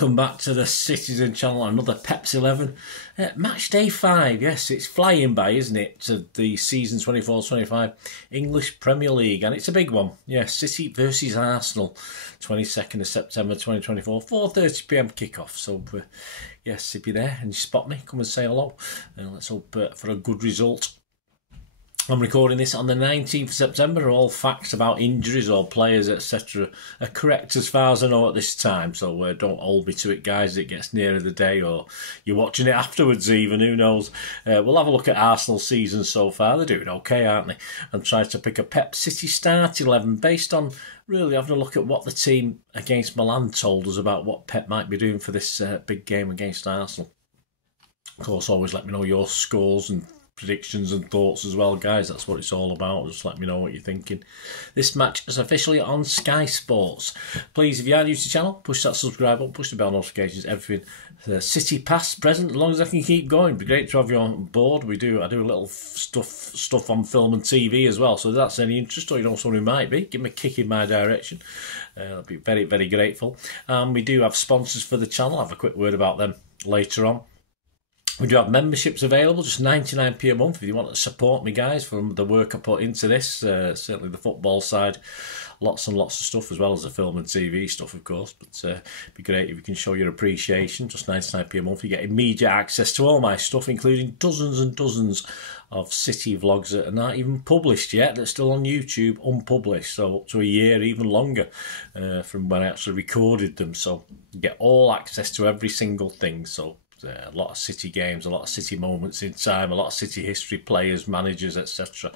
welcome back to the Citizen channel, another Peps 11. Match day 5, yes, it's flying by, isn't it, to the season 24-25 English Premier League, and it's a big one. Yes, City versus Arsenal, 22nd of September 2024, 4:30pm kickoff. So, yes, if you're there and you spot me, come and say hello. Let's hope for a good result. I'm recording this on the 19th of September. All facts about injuries or players, etc. are correct as far as I know at this time. So don't hold me to it, guys. It gets nearer the day or you're watching it afterwards even. Who knows? We'll have a look at Arsenal's season so far. They're doing okay, aren't they? And try to pick a Pep City start 11 based on really having a look at what the team against Milan told us about what Pep might be doing for this big game against Arsenal. Of course, always let me know your scores and predictions and thoughts as well, guys. That's what it's all about. Just let me know what you're thinking. This match is officially on Sky Sports. Please, if you are new to the channel, push that subscribe button, push the bell notifications, everything. City past, present, as long as I can keep going. It'd be great to have you on board. I do a little stuff on film and TV as well. So if that's any interest or you know someone who might be, give me a kick in my direction. I'd be very, very grateful. We do have sponsors for the channel. I'll have a quick word about them later on. We do have memberships available, just 99p a month if you want to support me, guys, from the work I put into this. Certainly the football side, lots and lots of stuff, as well as the film and TV stuff, of course. But it'd be great if you can show your appreciation. Just 99p a month. You get immediate access to all my stuff, including dozens and dozens of City vlogs that are not even published yet. They're still on YouTube, unpublished, so up to a year, even longer, from when I actually recorded them. So you get all access to every single thing. So a lot of City games, a lot of City moments in time, a lot of City history, players, managers, etc.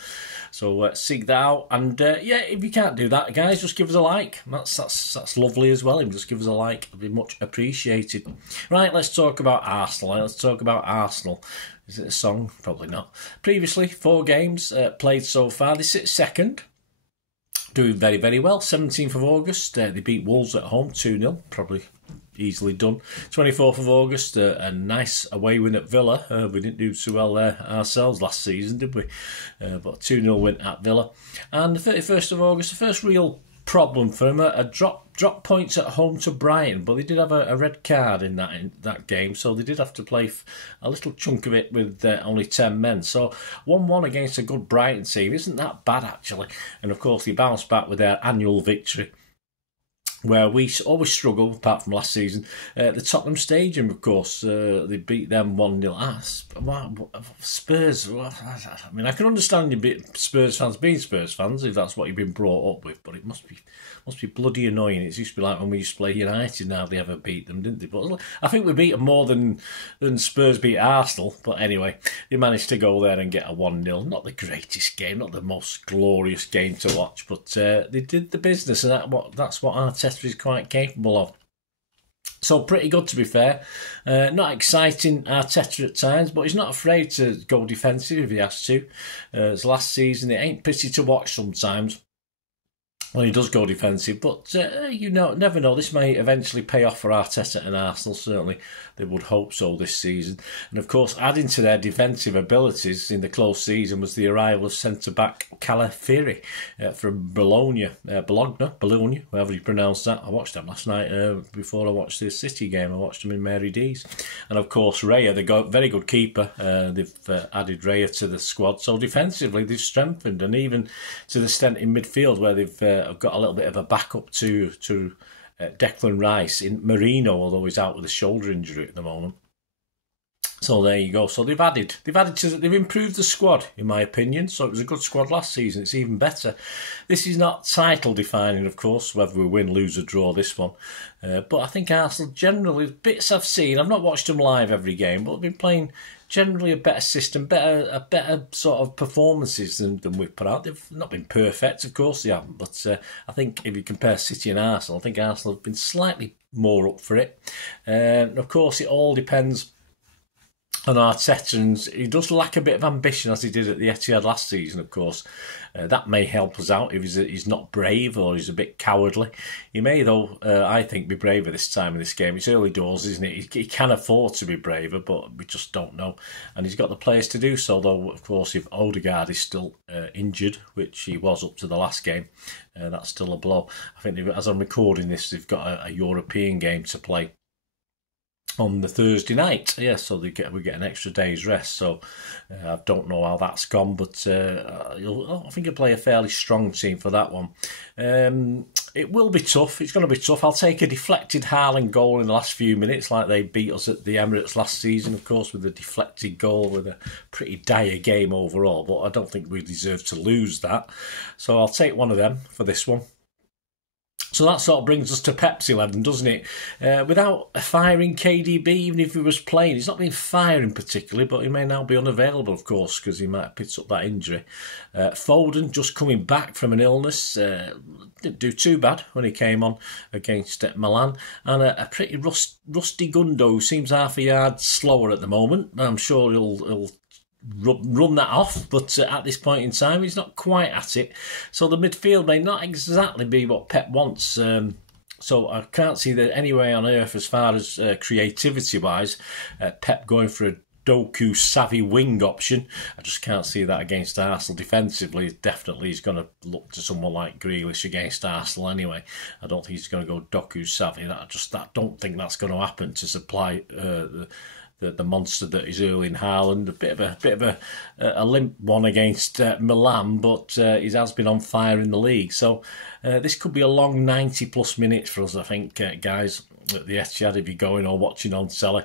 So seek that out, and yeah, if you can't do that, guys, just give us a like. That's lovely as well. Just give us a like; it'd be much appreciated. Right, let's talk about Arsenal. Let's talk about Arsenal. Is it a song? Probably not. Previously, 4 games played so far. They sit second, doing very, very well. 17th of August, they beat Wolves at home 2-0. Probably easily done. 24th of August, a nice away win at Villa. We didn't do too well there ourselves last season, did we? But 2-0 win at Villa. And the 31st of August, the first real problem for him, a drop points at home to Brighton, but they did have a red card in that game, so they did have to play a little chunk of it with only 10 men. So 1-1 against a good Brighton team isn't that bad, actually. And of course, they bounced back with their annual victory, where we always struggle, apart from last season. The Tottenham Stadium, of course, they beat them 1-0. Spurs, I mean, I can understand you Spurs fans being Spurs fans if that's what you've been brought up with, but it must be bloody annoying. It used to be like when we used to play United, now they ever beat them, didn't they? But I think we beat them more than Spurs beat Arsenal. But anyway, they managed to go there and get a 1-0. Not the greatest game, not the most glorious game to watch, but they did the business, and that's what Arteta is quite capable of. So pretty good, to be fair. Not exciting Arteta at times, but he's not afraid to go defensive if he has to. As last season, it ain't pretty to watch sometimes when he does go defensive, but you never know. This may eventually pay off for Arteta and Arsenal. Certainly, they would hope so this season. And of course, adding to their defensive abilities in the close season was the arrival of centre-back Calafieri from Bologna, however you pronounce that. I watched them last night before I watched the City game. I watched them in Mary D's. And of course, Raya, the very good keeper. They've added Raya to the squad. So defensively, they've strengthened, and even to the extent in midfield where they've got a little bit of a backup to Declan Rice in Marino, although he's out with a shoulder injury at the moment. So there you go. So they've improved the squad, in my opinion. So it was a good squad last season. It's even better. This is not title defining, of course, whether we win, lose or draw this one. But I think Arsenal generally, bits I've seen, I've not watched them live every game, but they've been playing generally a better system, better sort of performances than we've put out. They've not been perfect, of course they haven't, but I think if you compare City and Arsenal, I think Arsenal have been slightly more up for it. And of course, it all depends on Arteta, and he does lack a bit of ambition, as he did at the Etihad last season, of course. That may help us out if he's not brave or he's a bit cowardly. He may, though, I think, be braver this time in this game. It's early doors, isn't it? He can afford to be braver, but we just don't know. And he's got the players to do so, though, of course, if Odegaard is still injured, which he was up to the last game, that's still a blow. I think, as I'm recording this, they've got a European game to play on the Thursday night. Yeah, so we get an extra day's rest. So I don't know how that's gone, but I think he'll play a fairly strong team for that one. It will be tough. It's going to be tough. I'll take a deflected Haaland goal in the last few minutes, like they beat us at the Emirates last season, of course, with a deflected goal with a pretty dire game overall. But I don't think we deserve to lose that. So I'll take one of them for this one. So that sort of brings us to Pep's 11, doesn't it? Without firing KDB, even if he was playing, he's not been firing particularly, but he may now be unavailable, of course, because he might have picked up that injury. Foden, just coming back from an illness, didn't do too bad when he came on against Milan. And a pretty rusty Gundo, who seems half a yard slower at the moment. I'm sure he'll run that off, but at this point in time he's not quite at it, so the midfield may not exactly be what Pep wants, so I can't see that any way on earth as far as creativity wise Pep going for a Doku savvy wing option. I just can't see that against Arsenal. Defensively, definitely he's going to look to someone like Grealish against Arsenal anyway. I don't think he's going to go Doku savvy. I don't think that's going to happen to supply the monster that is Erling Haaland. A bit of a limp one against Milan, but he has been on fire in the league. So this could be a long 90 plus minutes for us, I think, guys, at the Etihad, if you're going or watching on telly.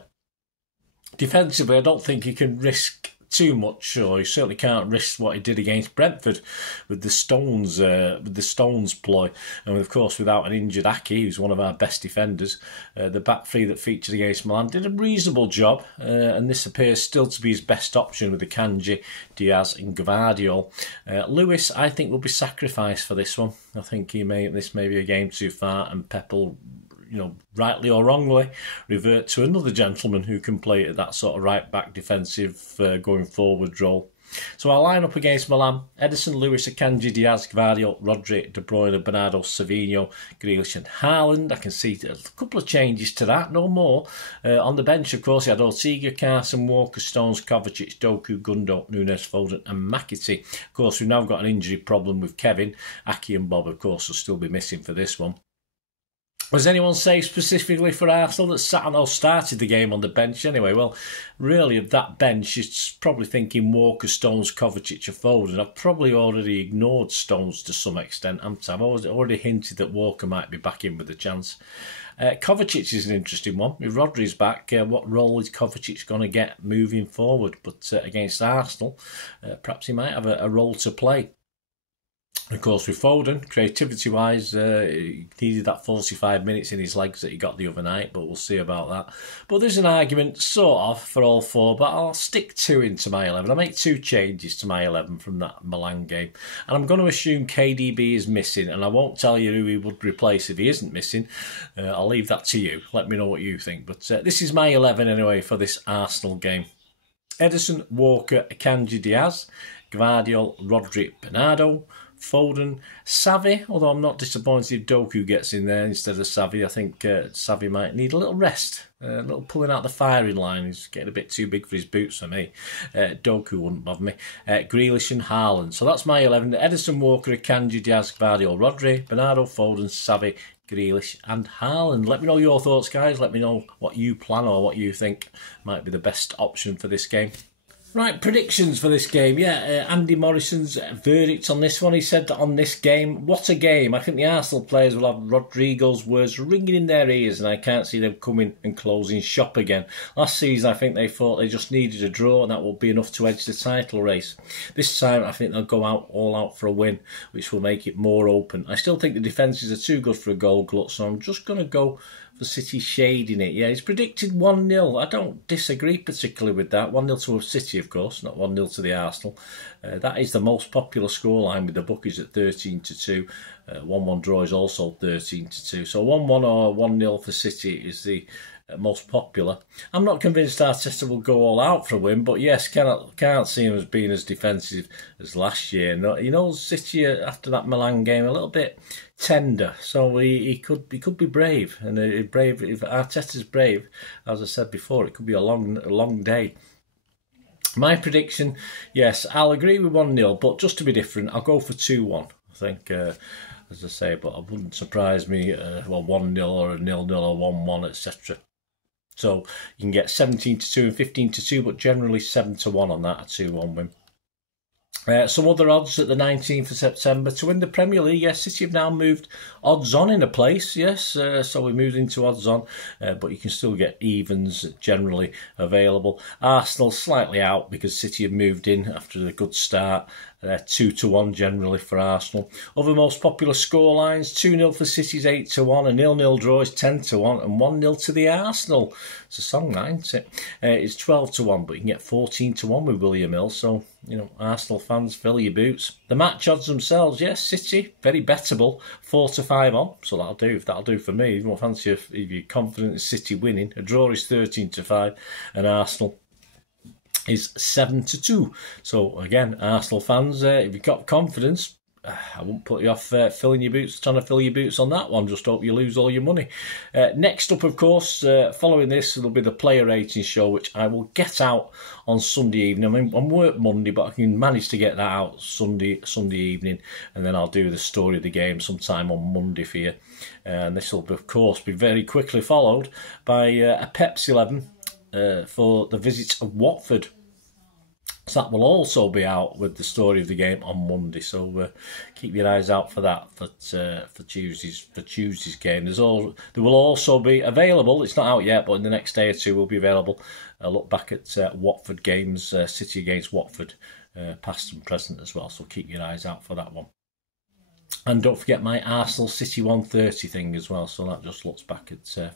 Defensively, I don't think you can risk too much, or you certainly can't risk what he did against Brentford with the Stones ploy, and of course without an injured Aki, who's one of our best defenders. The back three that featured against Milan did a reasonable job, and this appears still to be his best option with the Kanji, Diaz and Gvardiol. Lewis, I think, will be sacrificed for this one. I think this may be a game too far, and Pep will, rightly or wrongly, revert to another gentleman who can play at that sort of right-back defensive going forward role. So I'll line up against Milan: Ederson, Lewis, Akanji, Diaz, Gvardiol, Rodri, De Bruyne, Bernardo, Savinho, Grealish and Haaland. I can see a couple of changes to that, no more. On the bench, of course, you had Ortega, Carson, Walker, Stones, Kovacic, Doku, Gundo, Nunes, Foden and McAtee. Of course, we've now got an injury problem with Kevin. Aki and Bob, of course, will still be missing for this one. Was anyone safe specifically for Arsenal that sat or started the game on the bench anyway? Well, really, of that bench, you're probably thinking Walker, Stones, Kovacic or Foden. I've probably already ignored Stones to some extent. I've already hinted that Walker might be back in with a chance. Kovacic is an interesting one. If Rodri's back, what role is Kovacic going to get moving forward? But against Arsenal, perhaps he might have a role to play. Of course, with Foden, creativity-wise, he needed that 45 minutes in his legs that he got the other night, but we'll see about that. But there's an argument, sort of, for all four, but I'll stick two into my 11. I'll make two changes to my 11 from that Milan game. And I'm going to assume KDB is missing, and I won't tell you who he would replace if he isn't missing. I'll leave that to you. Let me know what you think. But this is my 11 anyway for this Arsenal game. Ederson, Walker, Akanji, Diaz, Gvardiol, Rodri, Bernardo, Foden, Savvy, although I'm not disappointed if Doku gets in there instead of Savvy. I think Savvy might need a little rest, a little pulling out the firing line. He's getting a bit too big for his boots for me. Doku wouldn't bother me. Grealish and Haaland. So that's my 11. Ederson, Walker, Akanji, Diaz, Gvardiol, Rodri, Bernardo, Foden, Savvy, Grealish and Haaland. Let me know your thoughts, guys. Let me know what you plan or what you think might be the best option for this game. Right, predictions for this game. Yeah, Andy Morrison's verdict on this one. He said that on this game, what a game. I think the Arsenal players will have Rodrigo's words ringing in their ears, and I can't see them coming and closing shop again. Last season, I think they thought they just needed a draw, and that will be enough to edge the title race. This time, I think they'll go all out for a win, which will make it more open. I still think the defences are too good for a goal glut, so I'm just going to go for City shading it. Yeah, he's predicted 1-0. I don't disagree particularly with that. 1-0 to City, of course, not 1-0 to the Arsenal. That is the most popular scoreline with the bookies at 13-2. 1-1 draw is also 13-2. So 1-1 or 1-0 for City is the most popular. I'm not convinced Arteta will go all out for a win, but yes, can't see him as being as defensive as last year. No, City after that Milan game a little bit tender, so he could be brave, and brave. If Arteta's brave, as I said before, it could be a long day. My prediction, yes, I'll agree with 1-0, but just to be different, I'll go for 2-1. I think, as I say, but it wouldn't surprise me. 1-0 or a 0-0 or 1-1, etc. So you can get 17-2 and 15-2, but generally 7-1 on that, a 2-1 win. Some other odds at the 19th of September to win the Premier League. Yes, City have now moved odds on in a place. Yes, so we moved into odds on, but you can still get evens generally available. Arsenal slightly out because City have moved in after a good start. 2-1 generally for Arsenal. Other most popular scorelines: 2-0 for City's 8-1, a 0-0 draw is 10-1, and 1-0 to the Arsenal. It's a song, that, isn't it? It's 12-1, but you can get 14-1 with William Hill. So, you know, Arsenal fans, fill your boots. The match odds themselves, yes, City, very bettable, 4-5 on. So that'll do. That'll do for me. If you fancy, if you're confident in City winning, a draw is 13-5, and Arsenal is 7-2. So again, Arsenal fans, if you've got confidence, I won't put you off filling your boots, trying to fill your boots on that one. Just hope you lose all your money. Next up, of course, following this, it'll be the player rating show, which I will get out on Sunday evening. I mean, I'm work Monday, but I can manage to get that out Sunday evening, and then I'll do the story of the game sometime on Monday for you. And this will, of course, be very quickly followed by a Pepsi 11 for the visit of Watford. So that will also be out with the story of the game on Monday. So keep your eyes out for that for Tuesday's game. There will also be available. It's not out yet, but in the next day or two will be available. A look back at Watford games, City against Watford, past and present as well. So keep your eyes out for that one. And don't forget my Arsenal City 130 thing as well. So that just looks back at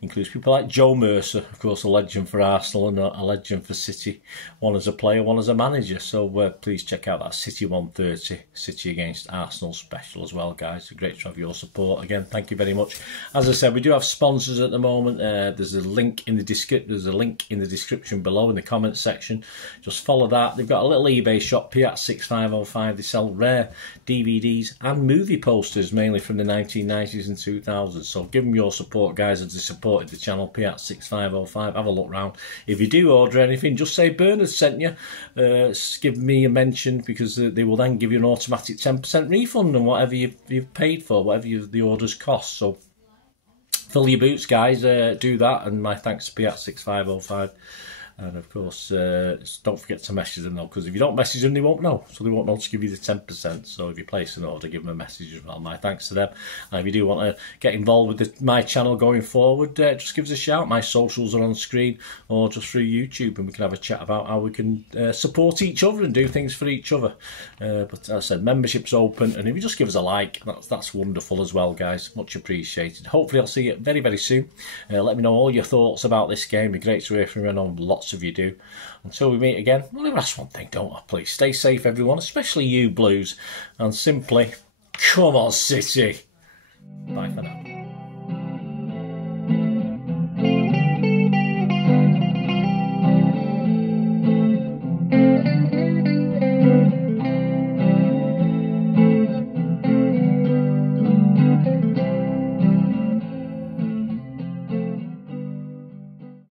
includes people like Joe Mercer, of course, a legend for Arsenal and a legend for City. One as a player, one as a manager. So please check out that City 130, City against Arsenal special as well, guys. It's great to have your support. Again, thank you very much. As I said, we do have sponsors at the moment. There's a link in the description below in the comments section. Just follow that. They've got a little eBay shop, P6505. They sell rare DVDs and movie posters, mainly from the 1990s and 2000s. So give them your support, guys, as they supported the channel, P6505. Have a look round. If you do order anything, just say Bernard sent you. Give me a mention, because they will then give you an automatic 10% refund on whatever you've paid for, whatever the orders cost. So fill your boots, guys. Do that, and my thanks to P6505. And of course, don't forget to message them though, because if you don't message them, they won't know. So they won't know to give you the 10%. So if you place an order, give them a message as well. My thanks to them. And if you do want to get involved with my channel going forward, just give us a shout. My socials are on screen, or just through YouTube, and we can have a chat about how we can support each other and do things for each other. But as I said, membership's open, and if you just give us a like, that's wonderful as well, guys. Much appreciated. Hopefully I'll see you very, very soon. Let me know all your thoughts about this game. It'd be great to hear from you. I know lots of you do. Until we meet again, I'll only ask one thing, don't I? Please stay safe, everyone, especially you Blues, and simply come on, City. Bye for now.